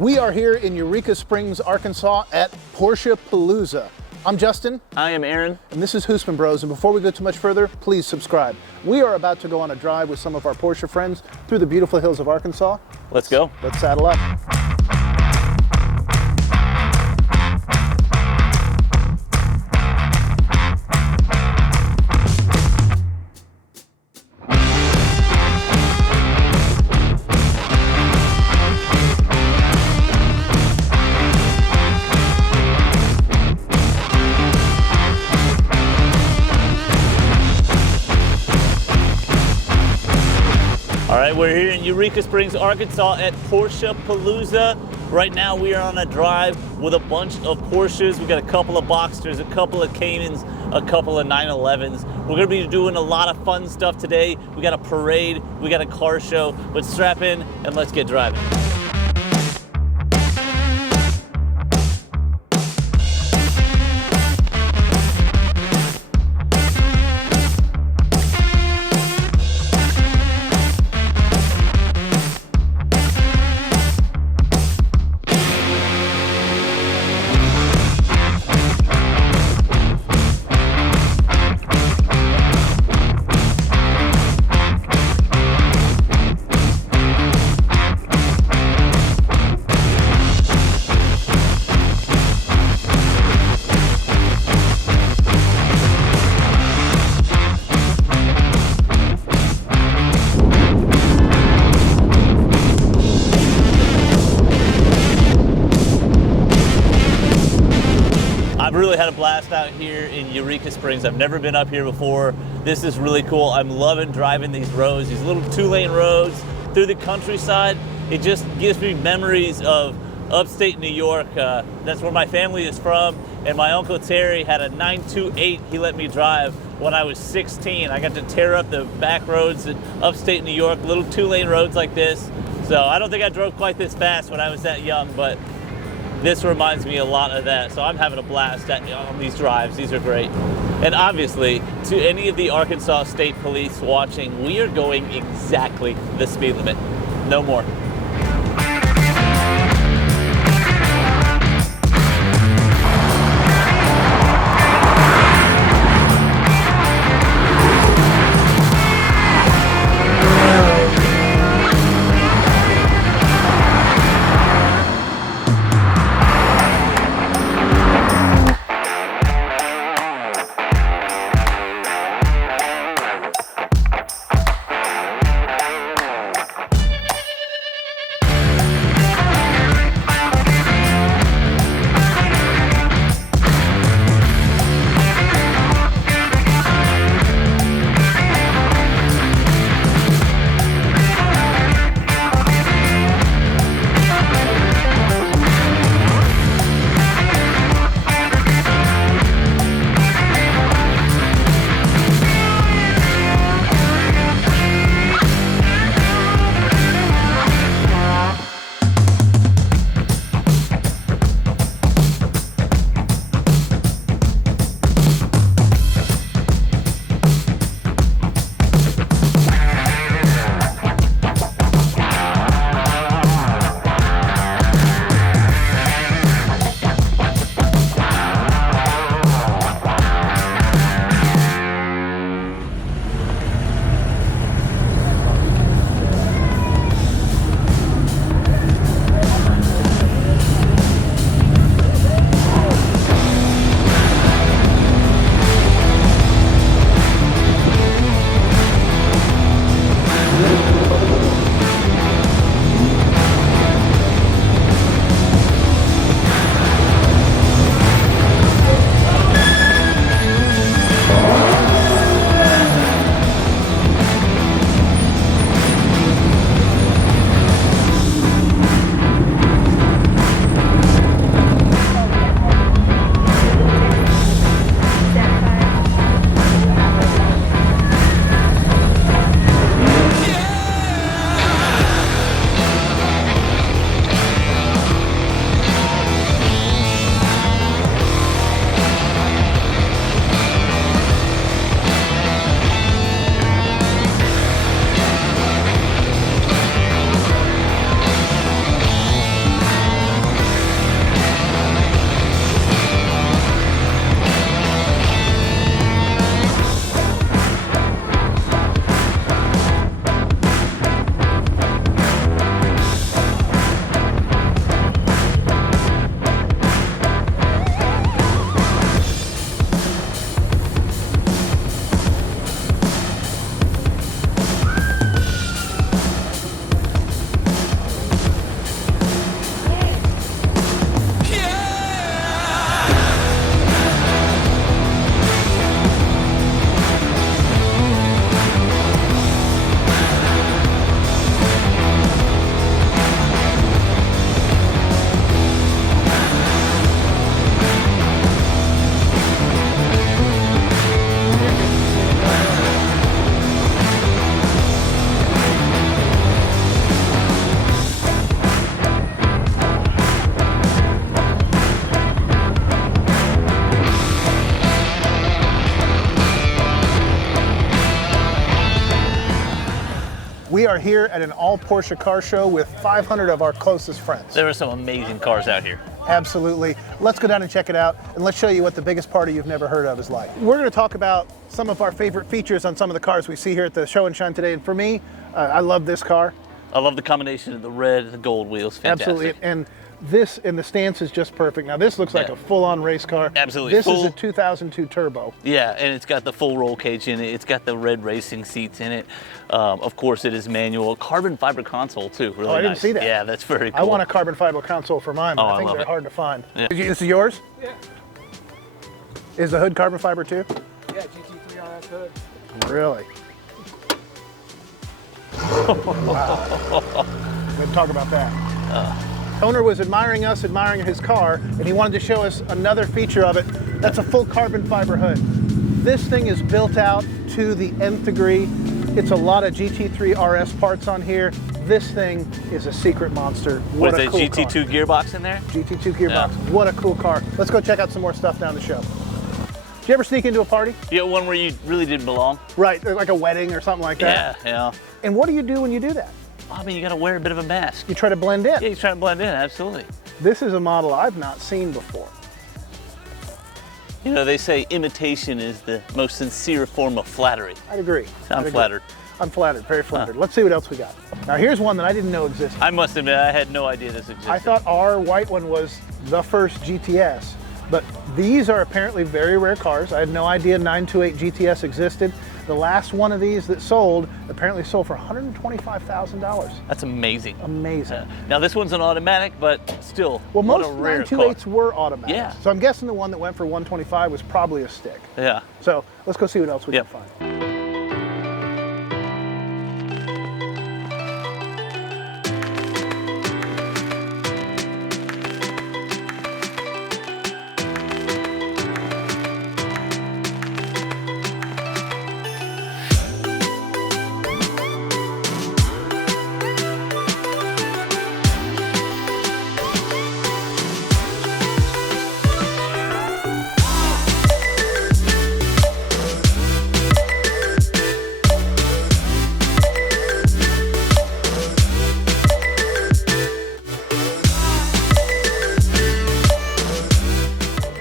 We are here in Eureka Springs, Arkansas at Porsche Palooza. I'm Justin. I am Aaron. And this is Husman Bros. And before we go too much further, please subscribe. We are about to go on a drive with some of our Porsche friends through the beautiful hills of Arkansas. Let's go. Let's saddle up. All right, we're here in Eureka Springs, Arkansas at Porsche Palooza. Right now we are on a drive with a bunch of Porsches. We got a couple of Boxsters, a couple of Caymans, a couple of 911s. We're gonna be doing a lot of fun stuff today. We got a parade, we got a car show, but strap in and let's get driving. I've really had a blast out here in Eureka Springs. I've never been up here before. This is really cool. I'm loving driving these roads, these little two-lane roads through the countryside. It just gives me memories of upstate New York. That's where my family is from. And my Uncle Terry had a 928 he let me drive when I was 16. I got to tear up the back roads in upstate New York, little two-lane roads like this. So I don't think I drove quite this fast when I was that young, but this reminds me a lot of that, so I'm having a blast on these drives. These are great. And obviously, to any of the Arkansas State Police watching, we are going exactly the speed limit. No more. are here at an all Porsche car show with 500 of our closest friends. There are some amazing cars out here. Absolutely. Let's go down and check it out, and let's show you what the biggest party you've never heard of is like. We're going to talk about some of our favorite features on some of the cars we see here at the show and shine today. And for me, I love this car. I love the combination of the red and the gold wheels. Fantastic. Absolutely. And this, and the stance is just perfect. Now this looks like a full-on race car. Absolutely. This is a 2002 turbo. Yeah, and it's got the full roll cage in it. It's got the red racing seats in it. Of course, it is manual. Carbon fiber console too. Really nice. I didn't see that. Yeah, that's very cool. I want a carbon fiber console for mine, but I think they're hard to find. Yeah. This is yours? Yeah. Is the hood carbon fiber too? Yeah, GT3 RS hood. Really? Wow. Let's talk about that. Owner was admiring us, admiring his car, and he wanted to show us another feature of it. That's a full carbon fiber hood. This thing is built out to the nth degree. It's a lot of GT3 RS parts on here. This thing is a secret monster. What is that, cool GT2 car. Gearbox in there? GT2 gearbox. Yeah. What a cool car. Let's go check out some more stuff down the show. Did you ever sneak into a party? Yeah, one where you really didn't belong. Right, like a wedding or something like that. Yeah. And what do you do when you do that? I mean, you got to wear a bit of a mask. You try to blend in. Yeah, you try to blend in, absolutely. This is a model I've not seen before. You know, they say imitation is the most sincere form of flattery. I'd agree. I'm flattered. I'm flattered, very flattered. Let's see what else we got. Now here's one that I didn't know existed. I must admit, I had no idea this existed. I thought our white one was the first GTS, but these are apparently very rare cars. I had no idea 928 GTS existed. The last one of these that sold apparently sold for $125,000. That's amazing. Amazing. Now this one's an automatic, but still, well, what most a rare 928s car. were automatic. Yeah. So I'm guessing the one that went for $125 was probably a stick. Yeah. So let's go see what else we can find.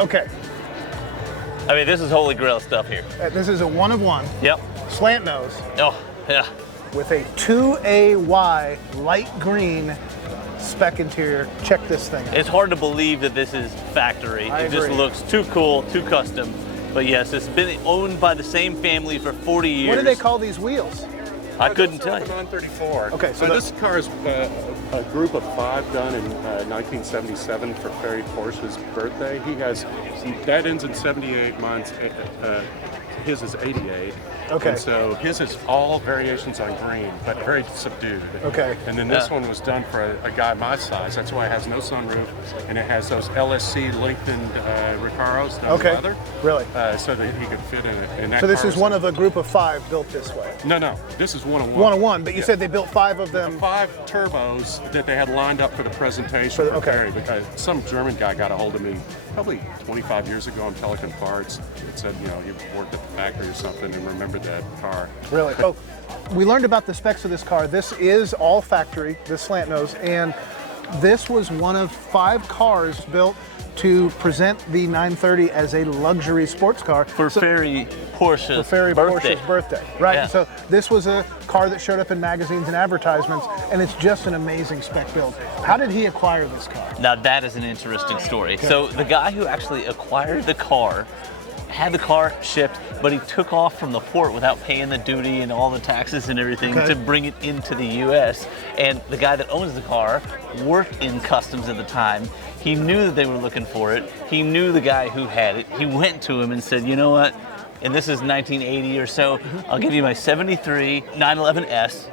Okay. I mean, this is holy grail stuff here. This is a one of one. Yep. Slant nose. Oh, yeah. With a 2AY light green spec interior. Check this thing out. It's hard to believe that this is factory. It just looks too cool, too custom. But yes, it's been owned by the same family for 40 years. What do they call these wheels? I couldn't tell you. 934. Okay, so this car is a group of 5 done in 1977 for Ferry Porsche's birthday. That ends in 78 months. His is 88. Okay. And so his is all variations on green, but very subdued. Okay. And then this one was done for a guy my size. That's why it has no sunroof, and it has those LSC lengthened Recaros down the leather. Really? So that he could fit in it. And that So this car is one of a group of 5 built this way? No. This is one of one. One of one, but you said they built 5 of them. 5 turbos that they had lined up for the presentation for Ferry, because some German guy got a hold of me probably 25 years ago on Pelican Parts. It said, you know, he worked at the factory or something and remembered that car. Really? Oh, we learned about the specs of this car. This is all factory, this slant nose, and this was one of 5 cars built to present the 930 as a luxury sports car. For Ferry Porsche's Porsche's birthday. Right, Yeah. so this was a car that showed up in magazines and advertisements, and it's just an amazing spec build. How did he acquire this car? Now that is an interesting story. So the guy who actually acquired the car had the car shipped, but he took off from the port without paying the duty and all the taxes and everything to bring it into the US. And the guy that owns the car worked in customs at the time. He knew that they were looking for it. He knew the guy who had it. He went to him and said, you know what? And this is 1980 or so. I'll give you my 73 911S.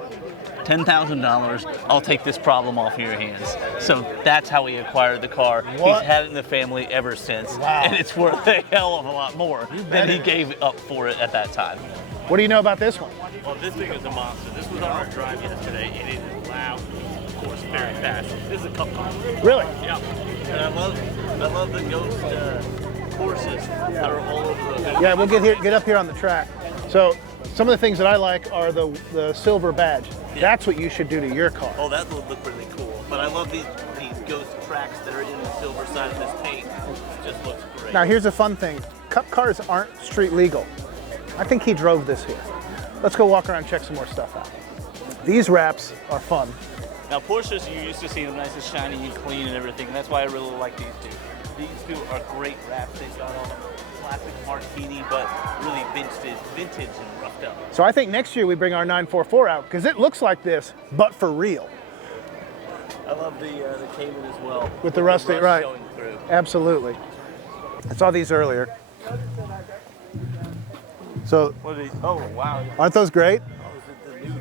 $10,000, I'll take this problem off your hands. So that's how he acquired the car. What? He's had it in the family ever since. Wow. And it's worth a hell of a lot more than he gave up for it at that time. What do you know about this one? Well, this thing is a monster. This was on our drive yesterday, and it is loud, of course, very fast. This is a cup car. Really? Yeah. And I love the ghost Porsches that are all over the Yeah, we'll get up here on the track. So Some of the things that I like are the silver badge. Yeah. That's what you should do to your car. Oh, that would look really cool. But I love these ghost tracks that are in the silver side of this paint. It just looks great. Now here's a fun thing. Cup cars aren't street legal. I think he drove this here. Let's go walk around and check some more stuff out. These wraps are fun. Now Porsches, you used to see them nice and shiny and clean and everything. That's why I really like these two. These two are great wraps. They've got all the classic martini, but really vintage and roughed up. So I think next year we bring our 944 out because it looks like this, but for real. I love the Cayman as well. With the rusty, rust right? Showing through. Absolutely. I saw these earlier. So, What are these? Oh wow! aren't those great? Oh, is it the new?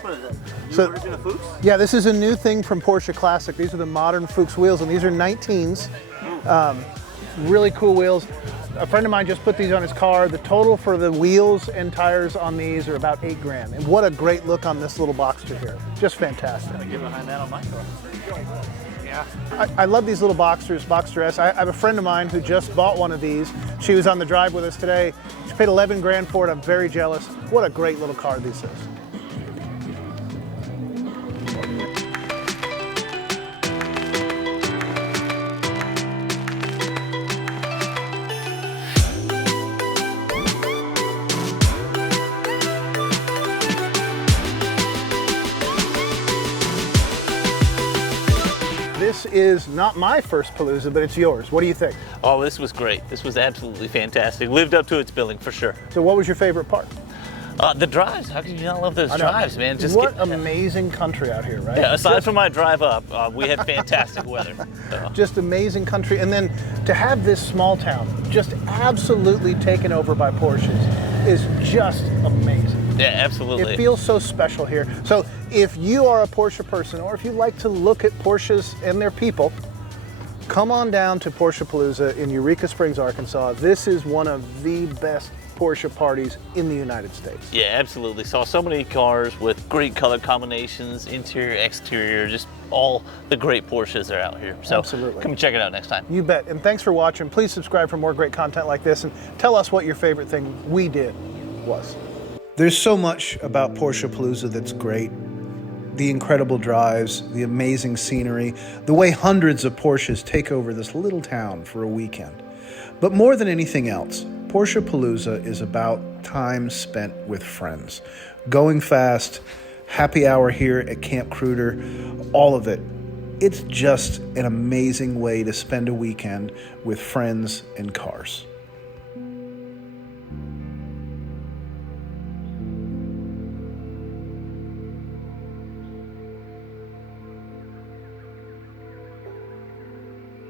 What is that? New So- version of Fuchs? Yeah, this is a new thing from Porsche Classic. These are the modern Fuchs wheels, and these are 19s. Really cool wheels. A friend of mine just put these on his car. The total for the wheels and tires on these are about $8,000. And what a great look on this little Boxster here. Just fantastic. I get behind that on my car. Yeah. I love these little Boxsters, Boxster S. I have a friend of mine who just bought one of these. She was on the drive with us today. She paid $11,000 for it. I'm very jealous. What a great little car this is. This is not my first Palooza, but it's yours. What do you think? Oh, this was great. This was absolutely fantastic. Lived up to its billing for sure. So what was your favorite part? The drives. How could you not love those drives, man? What amazing country out here, right? Yeah, aside from my drive up, we had fantastic weather. So. Just amazing country. And then to have this small town just absolutely taken over by Porsches is just amazing. Yeah, absolutely. It feels so special here. So if you are a Porsche person, or if you like to look at Porsches and their people, come on down to Porsche Palooza in Eureka Springs, Arkansas. This is one of the best Porsche parties in the United States. Yeah, absolutely. Saw so many cars with great color combinations, interior, exterior, just all the great Porsches are out here. So Absolutely. Come check it out next time. You bet. And thanks for watching. Please subscribe for more great content like this, and tell us what your favorite thing we did was. There's so much about Porsche Palooza that's great. The incredible drives, the amazing scenery, the way hundreds of Porsches take over this little town for a weekend. But more than anything else, Porsche Palooza is about time spent with friends. Going fast, happy hour here at Camp Cruder, all of it. It's just an amazing way to spend a weekend with friends and cars.